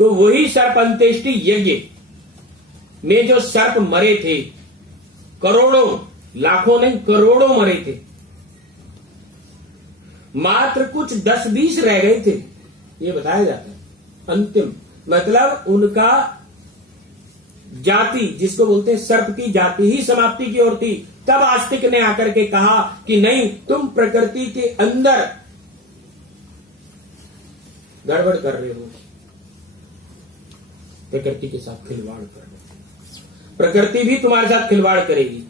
तो वही सर्प अंत्येष्टि यज्ञ में जो सर्प मरे थे, करोड़ों, लाखों नहीं करोड़ों मरे थे, मात्र कुछ 10-20 रह गए थे, ये बताया जाता है। अंतिम मतलब उनका जाति, जिसको बोलते हैं सर्प की जाति ही समाप्ति की ओर थी। तब आस्तिक ने आकर के कहा कि नहीं, तुम प्रकृति के अंदर गड़बड़ कर रहे हो, प्रकृति के साथ खिलवाड़ कर रहे हो, प्रकृति भी तुम्हारे साथ खिलवाड़ करेगी।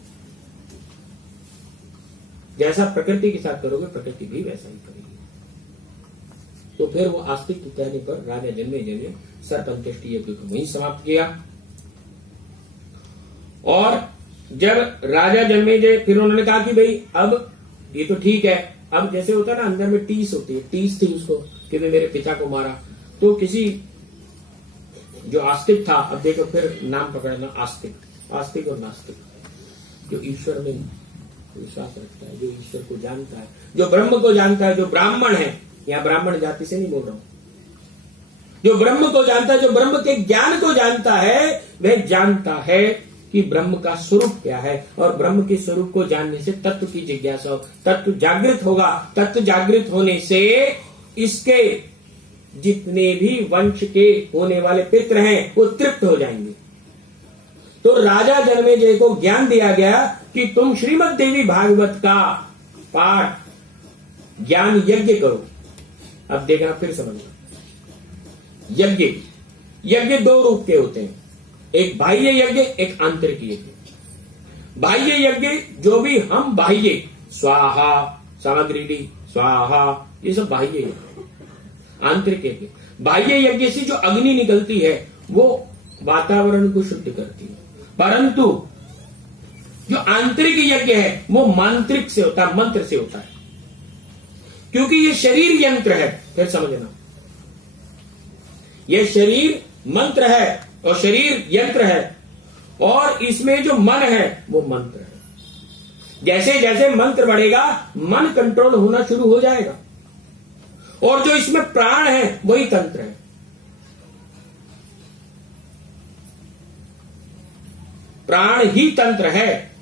जैसा प्रकृति के साथ करोगे प्रकृति भी वैसा ही करेगी। तो फिर वो आस्तिक के कहने पर राजा जन्मेजय ने सर्प अंत्येष्टि यज्ञ को वहीं समाप्त किया। और जब राजा जन्मेजय, फिर उन्होंने कहा कि भाई अब ये तो ठीक है, अब जैसे होता है ना अंदर में टीस होती है, टीस थी उसको कि भाई मेरे पिता को मारा, तो किसी जो आस्तिक था, अब देखो फिर नाम पकड़ना, आस्तिक और नास्तिक, जो ईश्वर में विश्वास रखता है, जो ईश्वर को जानता है, जो ब्रह्म को जानता है, जो ब्राह्मण है, यहां ब्राह्मण जाति से नहीं बोल रहा हूं, जो ब्रह्म को जानता है, जो ब्रह्म के ज्ञान को जानता है, वह जानता है कि ब्रह्म का स्वरूप क्या है, और ब्रह्म के स्वरूप को जानने से तत्व की जिज्ञासा हो, तत्व जागृत होगा, तत्व जागृत होने से इसके जितने भी वंश के होने वाले पितृ हैं वो तृप्त हो जाएंगे। तो राजा जन्मेजय को ज्ञान दिया गया कि तुम श्रीमद् देवी भागवत का पाठ ज्ञान यज्ञ करो। अब देखना, फिर समझना, यज्ञ 2 रूप के होते हैं, एक बाह्य यज्ञ, एक आंतरिक यज्ञ। बाह्य यज्ञ जो भी हम बाह्य, स्वाहा, सामग्री स्वाहा, ये सब बाह्य यज्ञ। आंतरिक यज्ञ, बाह्य यज्ञ से जो अग्नि निकलती है वो वातावरण को शुद्ध करती है, परंतु जो आंतरिक यज्ञ है वो मांत्रिक से होता है, मंत्र से होता है, क्योंकि ये शरीर यंत्र है। फिर समझना, ये शरीर मंत्र है और शरीर यंत्र है, और इसमें जो मन है वो मंत्र है। जैसे जैसे मंत्र बढ़ेगा मन कंट्रोल होना शुरू हो जाएगा, और जो इसमें प्राण है वही तंत्र है। प्राण ही तंत्र है।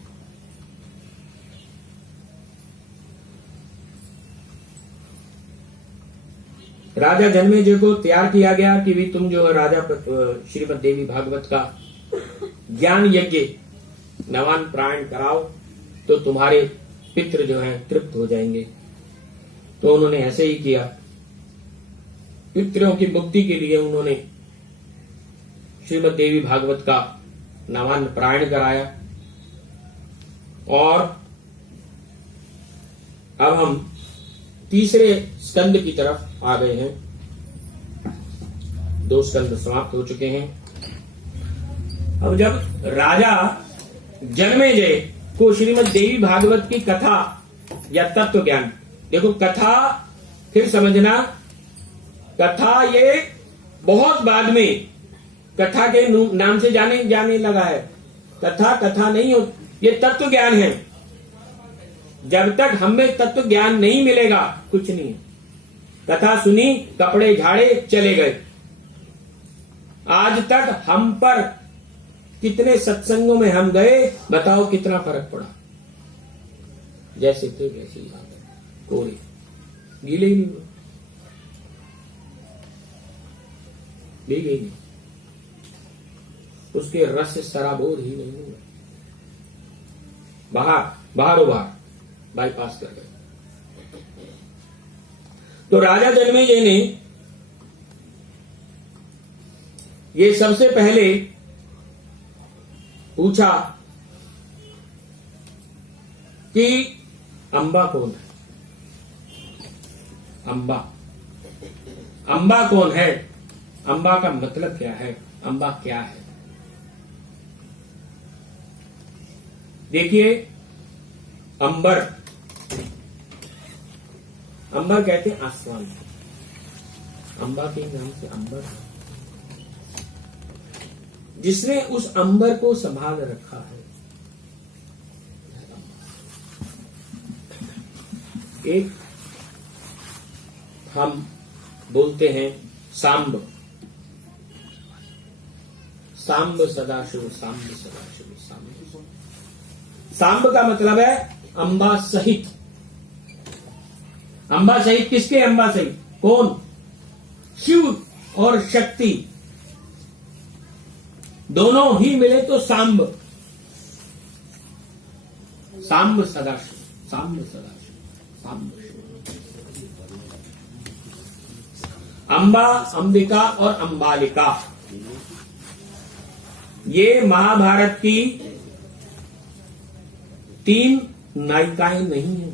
राजा जन्मेजय को तैयार किया गया कि भी तुम जो है राजा श्रीमद् देवी भागवत का ज्ञान यज्ञ नवान प्राण कराओ तो तुम्हारे पितृ जो हैं तृप्त हो जाएंगे। तो उन्होंने ऐसे ही किया। पितरों की मुक्ति के लिए उन्होंने श्रीमद् देवी भागवत का नवान प्राण कराया। और अब हम तीसरे स्कंद की तरफ आ गए हैं। 2 स्कंद समाप्त हो चुके हैं। अब जब राजा जन्मेजय को श्रीमद् देवी भागवत की कथा या तत्व ज्ञान, देखो कथा फिर समझना, कथा ये बहुत बाद में कथा के नाम से जाने लगा है। कथा नहीं हो, ये तत्व ज्ञान है। जब तक हमें तत्व ज्ञान नहीं मिलेगा कुछ नहीं है। कथा सुनी, कपड़े झाड़े, चले गए। आज तक हम पर कितने सत्संगों में हम गए, बताओ कितना फर्क पड़ा। जैसे थे वैसे ही आ गए, कोरे गीले ही नहीं हुए, भीगे ही नहीं, उसके रस से सराबोर ही नहीं हुए, बाहर बाईपास कर गए। तो राजा जन्मेजय ने ये सबसे पहले पूछा कि अंबा कौन है। अंबा कौन है, अंबा का मतलब क्या है, अंबा क्या है। देखिए, अंबर कहते हैं आसमान। अंबा के नाम से अंबर, जिसने उस अंबर को संभाल रखा है। एक हम बोलते हैं सांब, सांब सदाशिव, सांब सदाशिव, सांब। सांब का मतलब है अंबा सहित। अंबा सहित किसके? अंबा सहित कौन? शिव और शक्ति दोनों ही मिले तो सांब। सांब सदाशिव, सांब सदाशिव, सांब शिव। अंबा, अंबिका और अंबालिका, ये महाभारत की 3 नायिकाएं नहीं है।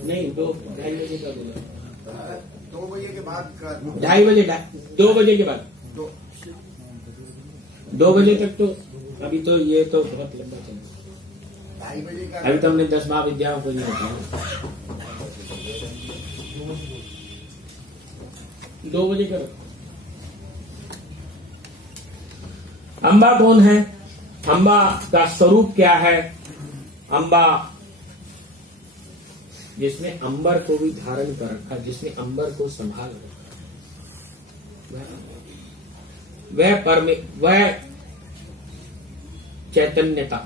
नहीं, 2-2:30 बजे का बोला। 2 बजे के बाद का 2:30 बजे, 2 बजे के बाद, 2 बजे तक तो अभी तो ये तो बहुत लंबा चलेगा। 2:30 बजे का अभी तो हमने 10 महाविद्याओं को नहीं होता। 2 बजे करो। अंबा कौन है? अंबा का स्वरूप क्या है? अंबा जिसने अंबर को भी धारण कर रखा, जिसने अंबर को संभाल रखा, वह चैतन्यता,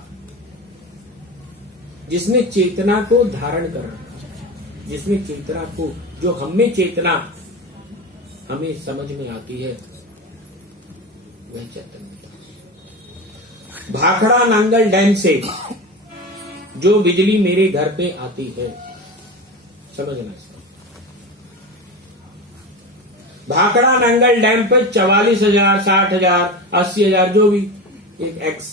जिसने चेतना को धारण कर रखा, जिसने चेतना को, जो हमें चेतना हमें समझ में आती है, वह चैतन्यता। भाखड़ा नांगल डैम से जो बिजली मेरे घर पे आती है, समझना इसका। भाखड़ा नांगल डैम पर 44,000, 60,000, 80,000 जो भी एक एक्स